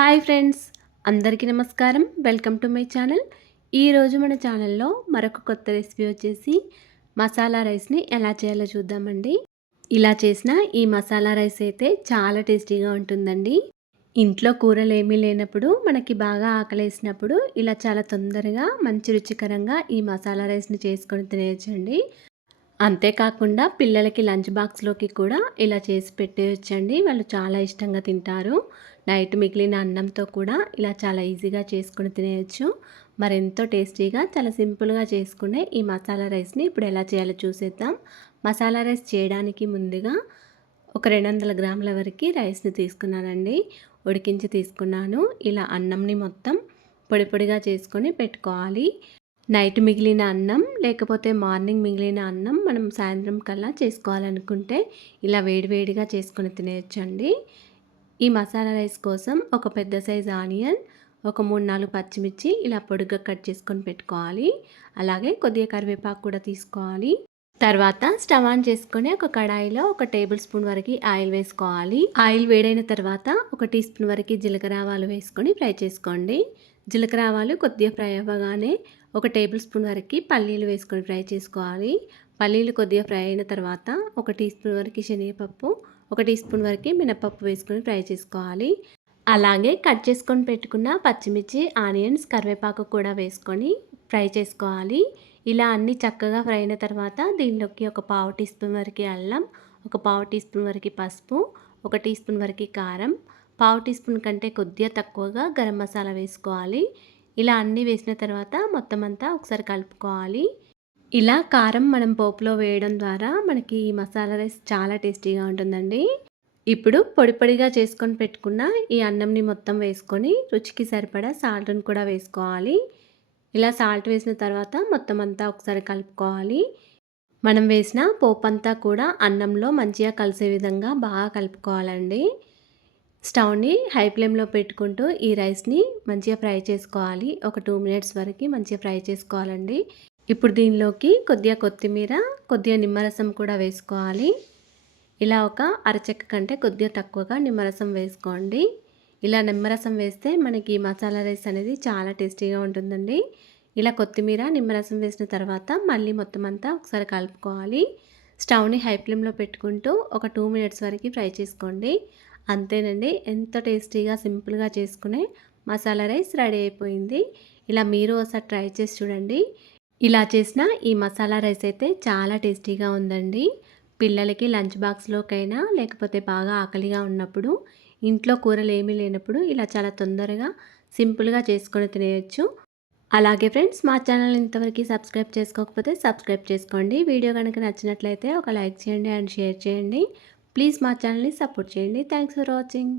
Hi friends, అందరికీ నమస్కారం. Welcome to my channel. ఈరోజు మన ఛానల్లో మరొక కొత్త రెసిపీ వచ్చేసి మసాలా రైస్ని ఎలా చేయాలో చూద్దామండి. ఇలా చేసిన ఈ మసాలా రైస్ అయితే చాలా టేస్టీగా ఉంటుందండి. ఇంట్లో కూరలు ఏమీ లేనప్పుడు మనకి బాగా ఆకలేసినప్పుడు ఇలా చాలా తొందరగా మంచి రుచికరంగా ఈ మసాలా రైస్ని చేసుకొని తినేయచ్చండి. అంతేకాకుండా పిల్లలకి లంచ్ బాక్స్లోకి కూడా ఇలా చేసి పెట్టేయచ్చండి. వాళ్ళు చాలా ఇష్టంగా తింటారు. నైట్ మిగిలిన అన్నంతో కూడా ఇలా చాలా ఈజీగా చేసుకొని తినేయచ్చు. మరెంతో టేస్టీగా చాలా సింపుల్గా చేసుకునే ఈ మసాలా రైస్ని ఇప్పుడు ఎలా చేయాలో చూసేద్దాం. మసాలా రైస్ చేయడానికి ముందుగా ఒక 200 గ్రాముల వరకు రైస్ని తీసుకున్నానండి. ఉడికించి తీసుకున్నాను. ఇలా అన్నంని మొత్తం పొడి పొడిగా చేసుకొని పెట్టుకోవాలి. నైట్ మిగిలిన అన్నం లేకపోతే మార్నింగ్ మిగిలిన అన్నం మనం సాయంత్రం కల్లా చేసుకోవాలనుకుంటే ఇలా వేడివేడిగా చేసుకొని తినేయచ్చండి. ఈ మసాలా రైస్ కోసం ఒక పెద్ద సైజు ఆనియన్, ఒక 3-4 పచ్చిమిర్చి ఇలా పొడుగ్గా కట్ చేసుకొని పెట్టుకోవాలి. అలాగే కొద్దిగా కరివేపాకు కూడా తీసుకోవాలి. తర్వాత స్టవ్ ఆన్ చేసుకొని ఒక కడాయిలో 1 టేబుల్ స్పూన్ వరకు ఆయిల్ వేసుకోవాలి. ఆయిల్ వేడైన తర్వాత 1 టీ స్పూన్ వరకు జీలకర్ర ఆవాలు వేసుకొని ఫ్రై చేసుకోండి. జీలకర్ర ఆవాలు కొద్దిగా ఫ్రై అవ్వగానే 1 టేబుల్ స్పూన్ వరకు పల్లీలు వేసుకొని ఫ్రై చేసుకోవాలి. పల్లీలు కొద్దిగా ఫ్రై అయిన తర్వాత 1 టీ స్పూన్ వరకు శనగపప్పు, 1 టీ స్పూన్ వరకు మినపప్పు వేసుకొని ఫ్రై చేసుకోవాలి. అలాగే కట్ చేసుకొని పెట్టుకున్న పచ్చిమిర్చి, ఆనియన్స్, కరివేపాకు కూడా వేసుకొని ఫ్రై చేసుకోవాలి. ఇలా అన్నీ చక్కగా ఫ్రై అయిన తర్వాత దీనిలోకి ఒక పావు టీ స్పూన్ వరకు అల్లం, ఒక పావు టీ స్పూన్ వరకు పసుపు, 1 టీ స్పూన్ వరకు కారం, పావు టీ స్పూన్ కంటే కొద్దిగా తక్కువగా గరం మసాలా వేసుకోవాలి. ఇలా అన్నీ వేసిన తర్వాత మొత్తం అంతా ఒకసారి కలుపుకోవాలి. ఇలా కారం మనం పోపులో వేయడం ద్వారా మనకి ఈ మసాలా రైస్ చాలా టేస్టీగా ఉంటుందండి. ఇప్పుడు పొడి పొడిగా చేసుకొని పెట్టుకున్న ఈ అన్నంని మొత్తం వేసుకొని రుచికి సరిపడా సాల్ట్ని కూడా వేసుకోవాలి. ఇలా సాల్ట్ వేసిన తర్వాత మొత్తం అంతా ఒకసారి కలుపుకోవాలి. మనం వేసిన పోపు అంతా కూడా అన్నంలో మంచిగా కలిసే విధంగా బాగా కలుపుకోవాలండి. స్టవ్ని హై ఫ్లేమ్లో పెట్టుకుంటూ ఈ రైస్ని మంచిగా ఫ్రై చేసుకోవాలి. ఒక 2 మినిట్స్ వరకు మంచిగా ఫ్రై చేసుకోవాలండి. ఇప్పుడు దీనిలోకి కొద్దిగా కొత్తిమీర, కొద్దిగా నిమ్మరసం కూడా వేసుకోవాలి. ఇలా ఒక అరచెక్క కంటే కొద్దిగా తక్కువగా నిమ్మరసం వేసుకోండి. ఇలా నిమ్మరసం వేస్తే మనకి మసాలా రైస్ అనేది చాలా టేస్టీగా ఉంటుందండి. ఇలా కొత్తిమీర, నిమ్మరసం వేసిన తర్వాత మళ్ళీ మొత్తం అంతా ఒకసారి కలుపుకోవాలి. స్టవ్ని హై ఫ్లేమ్లో పెట్టుకుంటూ ఒక 2 మినిట్స్ వరకు ఫ్రై చేసుకోండి. అంతేనండి, ఎంతో టేస్టీగా సింపుల్గా చేసుకునే మసాలా రైస్ రెడీ అయిపోయింది. ఇలా మీరు ఒకసారి ట్రై చేసి చూడండి. ఇలా చేసిన ఈ మసాలా రైస్ అయితే చాలా టేస్టీగా ఉందండి. పిల్లలకి లంచ్ బాక్స్లోకైనా లేకపోతే బాగా ఆకలిగా ఉన్నప్పుడు, ఇంట్లో కూరలు ఏమీ లేనప్పుడు ఇలా చాలా తొందరగా సింపుల్గా చేసుకొని తినేయచ్చు. అలాగే ఫ్రెండ్స్, మా ఛానల్ ఇంతవరకు సబ్స్క్రైబ్ చేసుకోకపోతే సబ్స్క్రైబ్ చేసుకోండి. వీడియో కనుక నచ్చినట్లయితే ఒక లైక్ చేయండి అండ్ షేర్ చేయండి. ప్లీజ్ మా ఛానల్ని సపోర్ట్ చేయండి. Thanks for watching.